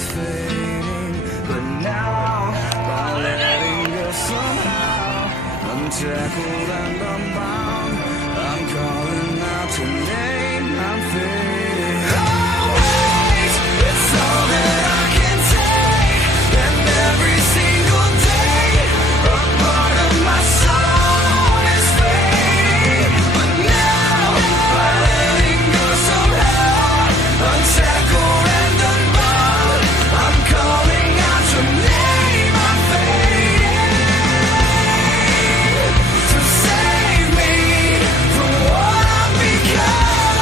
is fading, but now by letting go somehow, unshackled and unbound, I'm calling out your name. I'm fading. Always, it's all that I can take, and every single day, a part of my soul is fading. But now, by letting go somehow, unshackled and unbound, I'm calling out your name. I'm fading. So save me from what I've become.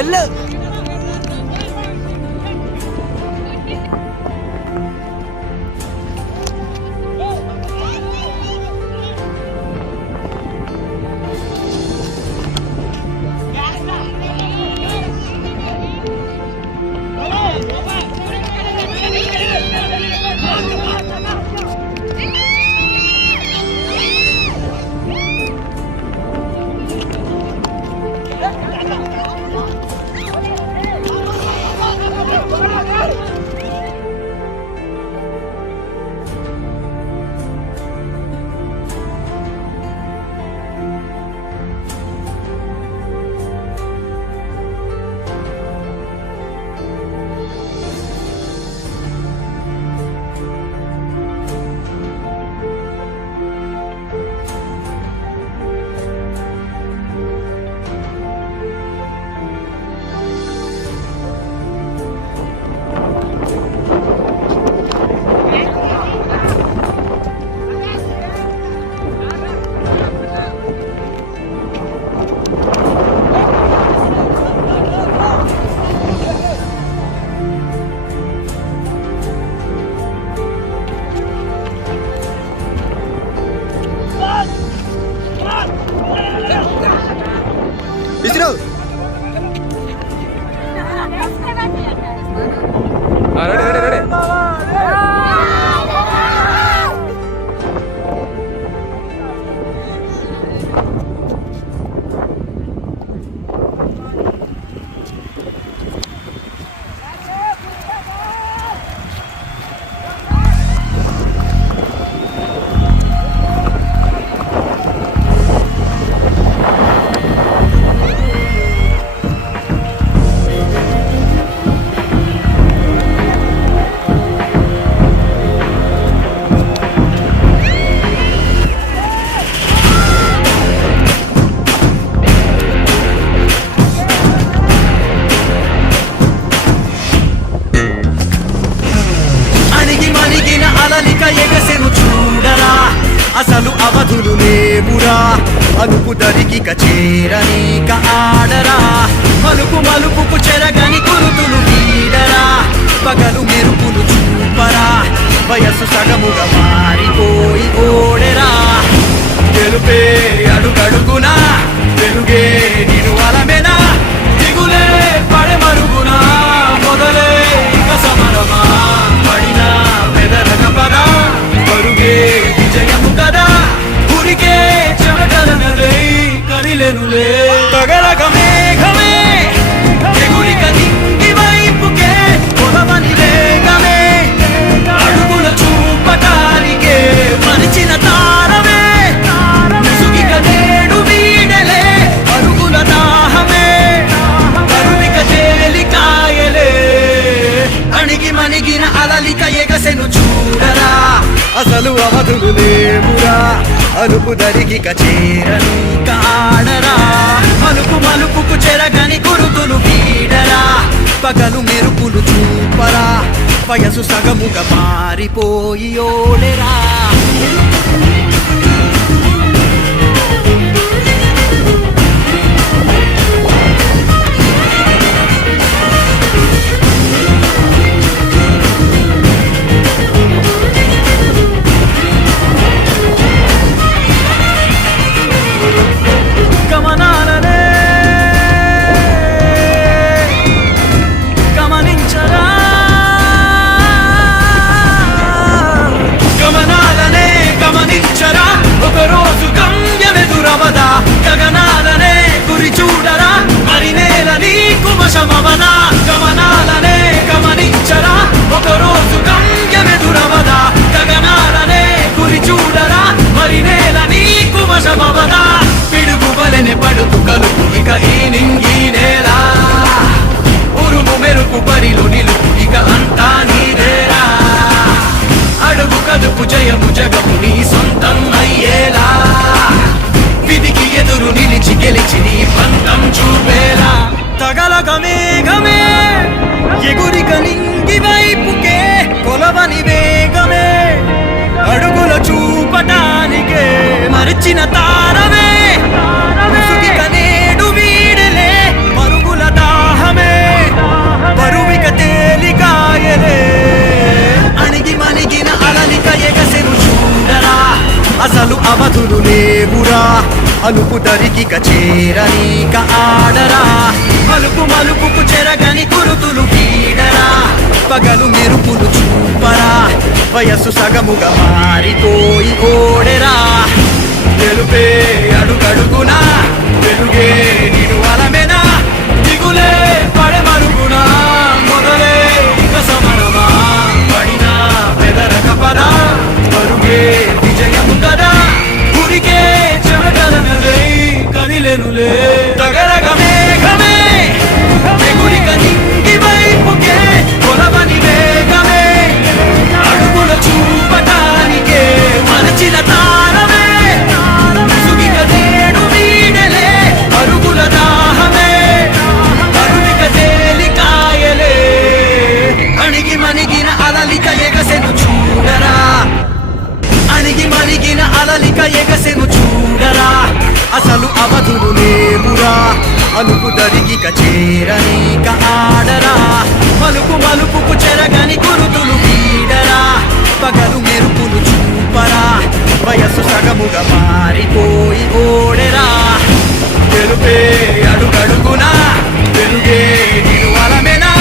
ఎల్లు అసలు అవధులు లేవురా అలుపు దరికిక చేరనీక ఆడరా మలుపు మలుపుకు చెరగని కురుతులు వీడరా పగలు మెరుపులు చూపరా వయస్సు సగముగా మారిపోయి ఓడెరా గెలుపే అడుగడుగునా వెలుగే నిను అలమెనా దిగులే పడమరుగునా మొదలే ఇక సమరమా పడినా వెదరక పదా పరుగే విజయము కదా ఉరికే చెమటలనలే కదిలెనులే తగలగ మేఘమే ఎగురిక నింగి వైపుకే కొలవని వేగమే అడుగుల చూపటానికే మరిచిన తారమే ముసుగిక నేడు వీడలే అరుగుల దాహమే కరువిక తేలికాయలే అణిగి మణిగిన అలలిక ఎగసెను చూడరా అసలు అవధులు లేవురా అలుపు దరికిక చేరనీక ఆడరా మలుపు మలుపుకు చెరగని కురుతులు వీడరా పగలు మెరుపులు చూపరా వయసు సగముగా మారిపోయి ఓడెరా గమనాలనే గమనించరా గమనాలనే గమనించరా ఒకరోజు గమ్యమెదురవదా గగనాలనే గురి చూడరా మరి నేల నీకు వశమవనా గమనాలనే గమనించరా ఒకరోజు గమ్యమెదురవదా గగనాలనే గురి చూడరా మరి నేల నీకు వశమవదా పిడుగువలెనే పడుతు కలుపు ఇక ఈ నింగి నేల ఉరుము మెరుపు పరిలు నిలుపు ఇక అంతా నీదేరా అడుగు కదుపు జయము జగము నీ సొంతం అయ్యేలా విధికి ఎదురు నిలిచి గెలిచి నీ పంతం చూపేలా తగలగ మేఘమే ఎగురిక నింగి వైపుకే కొలవని వేగమే అడుగుల చూపటానికే మరిచిన తారమే ముసుగిక నేడు వీడలే పరుగుల దాహమే బరువిక తేలికాయలే అణిగి మణిగిన అలలిక ఎగసెను చూడరా అసలు అవధులు లేవురా అలుపు దరికిక చేరనీక ఆడరా మలుపు మలుపుకు చెరగని కురుతులు వీడరా పగలు మెరుపులు చూపరా వయస్సు సగముగా మారిపోయి ఓడెరా గెలుపే అడుగడుగునా వెలుగే నిను అలమెనా దిగులే పడమరుగునా మొదలే ఇక సమరమా పడినా వెదరక పదా పరుగే విజయము కదా ఉరికే చెమటలనలే కదిలెనులే తగలగ మేఘమే ఎగురిక నింగి వైపుకే కొలవని వేగమే అడుగుల చూపటానికే మరచిన తారమే ముసుగిక నేడు వీడలే అరుగుల దాహమే కరువిక తేలికాయలే అణిగి మణిగిన అలలిక ఎగసెను చూడరా అణిగి మణిగిన అలలిక ఎగసెను చూడరా అసలు అవధులు లేవురా అలుపు దరికిక చేరనీక ఆడరా మలుపు మలుపుకు చెరగని కురుతులు వీడరా పగలు మెరుపులు చూపరా వయస్సు సగముగా మారిపోయి ఓడెరా గెలుపే అడుగడుగునా వెలుగే నిను అలమెనా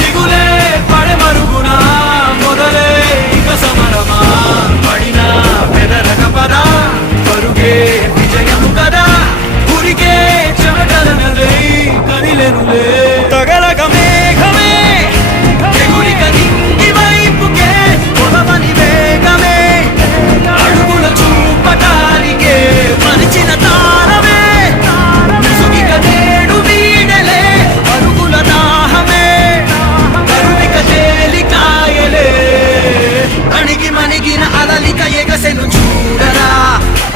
దిగులే పడమరుగునా మొదలే ఇక సమరమా పడినా వెదరక పదా పరుగే విజయము కదా ఉరికే చెమటలనలే కదిలెనులే తగలగ మేఘమే ఎగురిక నింగి వైపుకే కొలవని వేగమే అడుగుల చూపటానికే మరిచిన తారమే ముసుగిక నేడు వీడలే అరుగుల దాహమే కరువిక తేలికాయలే అణిగి మణిగిన అలలిక ఎగసెను చూడరా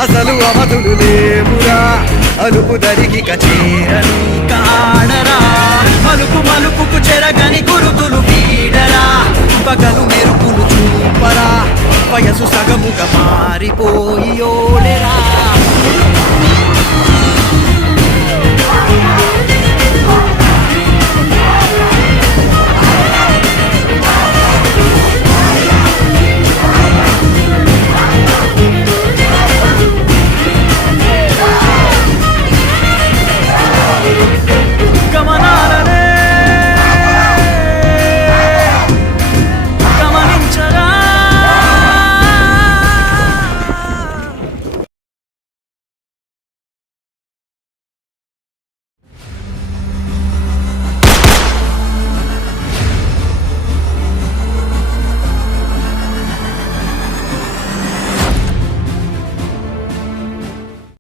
అసలు అవధులు లేవురా అలుపు దరికిక చేరనీక ఆడరా మలుపు మలుపుకు చెరగని గురుతులు వీడరా పగలు మెరుపులు చూపరా వయసు సగముగా మారిపోయి ఓడెరా